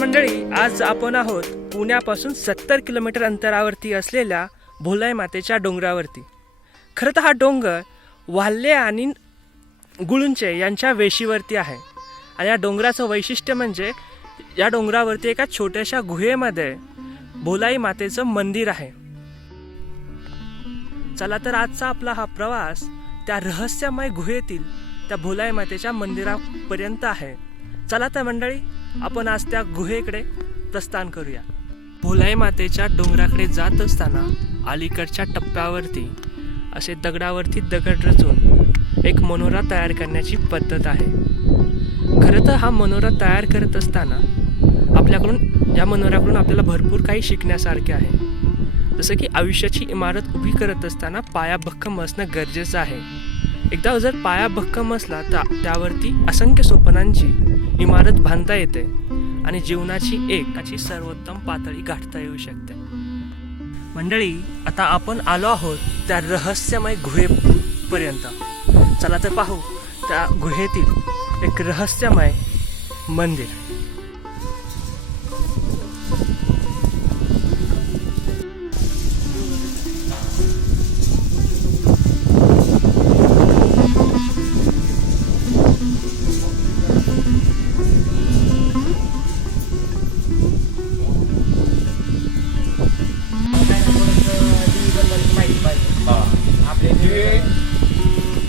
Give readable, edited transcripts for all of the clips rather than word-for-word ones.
मंडळी, आज आपण आहोत पुण्यापासून 70 किलोमीटर अंतरावरती असलेल्या भोलाई मातेच्या डोंगरावरती. खरं तर हा डोंगर वाल्हे आणि गुळुंचे यांच्या वेशीवरती आहे. आणि या डोंगराचं वैशिष्ट्य म्हणजे या डोंगरावरती एका छोट्याशा गुहेमध्ये भोलाई मातेचं मंदिर आहे. चला तर आजचा आपला हा प्रवास त्या रहस्यमय गुहेतील त्या भोलाई मातेच्या मंदिरापर्यंत आहे. चला तर मंडळी, आपण आज त्या गुहेकडे प्रस्थान करूया. भोलाई मातेच्या डोंगराकडे जात असताना अलीकडच्या टप्प्यावरती असे दगडावरती दगड रचून एक मनोरा तयार करण्याची पद्धत आहे. खरं तर हा मनोरा तयार करत असताना या मनोऱ्याकडून आपल्याला भरपूर काही शिकण्यासारखे आहे. जसं की आयुष्याची इमारत उभी करत असताना पाया भक्कम असणं गरजेचं आहे. एकदा जर पाया भक्कम असला तर त्यावरती असंख्य स्वप्नांची इमारत बांधता येते आणि जीवनाची एकाची सर्वोत्तम पातळी गाठता येऊ शकते. मंडळी, आता आपण आलो आहोत त्या रहस्यमय गुहेपर्यंत. चला तर पाहू त्या गुहेतील एक रहस्यमय मंदिर.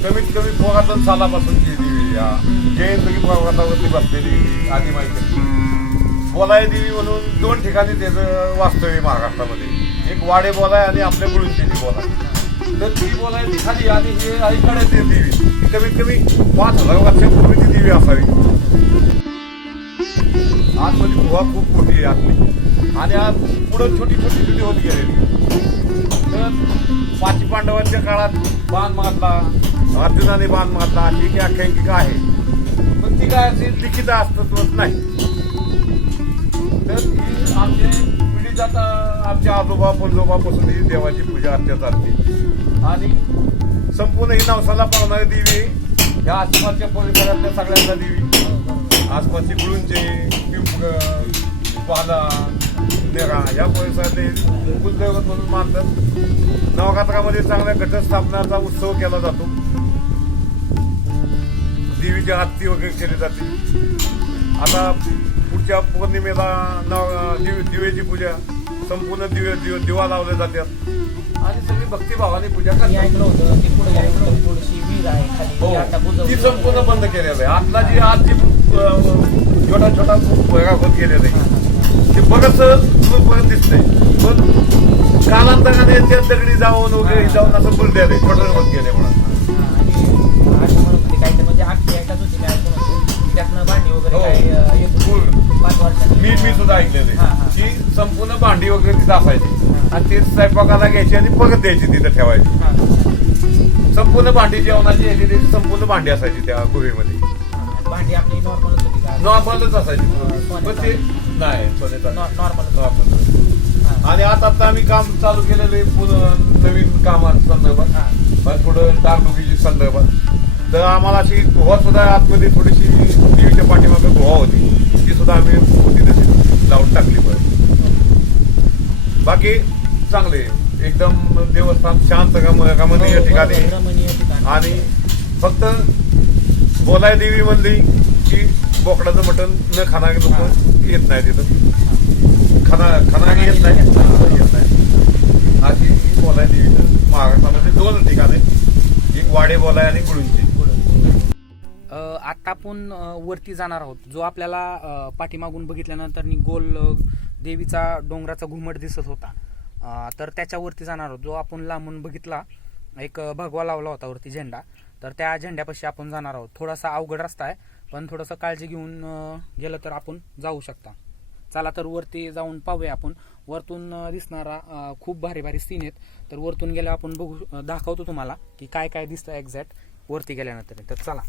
कमीत कमी पोगातून सालापासूनची देवी जयंतगी पोगातावरती बसलेली आधी माहिती. बोलाय देवी म्हणून 2 ठिकाणी त्याचं वास्तव्य महाराष्ट्रामध्ये. एक वाडे बोलाय आणि आपल्या गुळुंची बोलाय. तर ती बोलाय ती खाली आणि हे आईकडे ते देवी ही कमीत कमी 5000 वर्षापूर्वीची देवी असावी. आतमध्ये गुहा खूप मोठी आहे आतली आणि आज पुढं छोटी छोटी देवी होत गेलेली. तर 5 पांडवांच्या काळात बाण मारला, अर्जुनाने बाण मारला अशी एक आख्यायिका आहे. पण ती काय असे लिखित अस्तित्वच नाही. तर ही आमच्या पिढीत आता आमच्या आजोबा पंजोबापासून ही देवाची पूजा अर्चा चालते. आणि संपूर्ण ही नवसाला पावणारी देवी ह्या आसपासच्या परिसरातल्या सगळ्यांना देवी. आसपासची गुळुंचे, पिंपळ, पाला, नेरा या परिसरातले कुलदैवत म्हणून मानतात. नवरात्रामध्ये चांगल्या घटस्थापनाचा उत्सव केला जातो. देवीची आरती वगैरे केली जाते. आता पुढच्या पौर्णिमेला दिवेची पूजा, संपूर्ण दिवा लावले जातात आणि सगळी भक्तिभावाने पूजा करतात. ती संपूर्ण बंद केलेलं आहे. आतला जी आज जी छोटा छोटा होत गेलेला आहे ते बरंच दूरपर्यंत दिसतंय. पण कालांतराने त्या दगडी जाऊन वगैरे जाऊन असं बुलद्याला छोटं होत गेले म्हणून. मी सुद्धा ऐकलेलं आहे की संपूर्ण भांडी वगैरे तिथं असायची आणि ते स्वयंपाकाला घ्यायची आणि परत द्यायची तिथं ठेवायची. संपूर्ण भांडी जेवणाची यायची त्याची संपूर्ण भांडी असायची त्या गुहेमध्ये. भांडी आपली नॉर्मलच असायची. पण ते नाही नॉर्मल. आणि आता आम्ही काम चालू केलेलं आहे नवीन कामाच्या संदर्भात, थोडं डागडुगीच्या संदर्भात. तर आम्हाला अशी गुहा सुद्धा आतमध्ये थोडीशी देवीच्या पाठीमागे गुहा होती, ती सुद्धा आम्ही होती तशी लावून टाकली. बाकी चांगले एकदम देवस्थान शांत रमणीय ठिकाणी. आणि फक्त बोलाय देवी म्हणली की बोकडाचं मटण न खाणारे लोक येत नाही तिथं. खाणारे येत नाही. अशी बोलाय देवी महाराष्ट्रामध्ये 2 ठिकाणे, एक वाडे बोलाय आणि गुळुंची. आता आपण वरती जाणार आहोत. जो आपल्याला पाठीमागून बघितल्यानंतर गोल देवीचा डोंगराचा घुमट दिसत होता, तर त्याच्यावरती जाणार आहोत. जो आपण लांबून बघितला एक भगवा लावला होता वरती झेंडा, तर त्या झेंड्यापाशी आपण जाणार आहोत. थोडासा अवघड रस्ता आहे, पण थोडंसं काळजी घेऊन गेलं तर आपण जाऊ शकता. चला तर वरती जाऊन पाहूया आपण. वरतून दिसणारा खूप भारी भारी सीन आहेत. तर वरतून गेल्यावर आपण दाखवतो तुम्हाला की काय काय दिसतं एक्झॅक्ट वरती गेल्यानंतर. तर चला.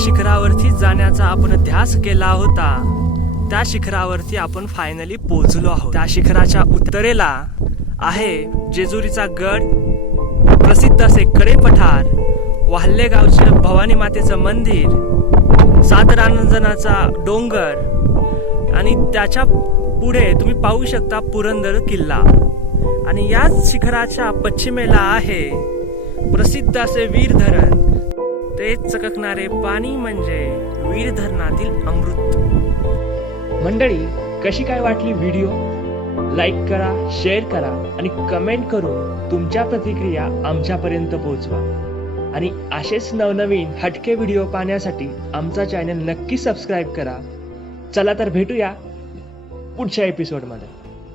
शिखरावरती जाण्याचा आपण ध्यास केला होता त्या शिखरावरती आपण फायनली पोहोचलो आहोत. त्या शिखराच्या उत्तरेला आहे जेजुरीचा गड, प्रसिद्ध असे कडे पठार, वाल्हे गावचे भवानी मातेचं मंदिर, सात रांजणाचा डोंगर आणि त्याच्या पुढे तुम्ही पाहू शकता पुरंदर किल्ला. आणि याच शिखराच्या पश्चिमेला आहे प्रसिद्ध असे वीर धरण. ते चककणारे पाणी म्हणजे वीर धरणातील अमृत. मंडळी, कशी काय वाटली व्हिडिओ? लाईक करा, शेअर करा आणि कमेंट करून तुमच्या प्रतिक्रिया आमच्यापर्यंत पोहोचवा. आणि असेच नवनवीन हटके व्हिडिओ पाहण्यासाठी आमचा चॅनल नक्की सबस्क्राईब करा. चला तर भेटूया पुढच्या एपिसोडमध्ये.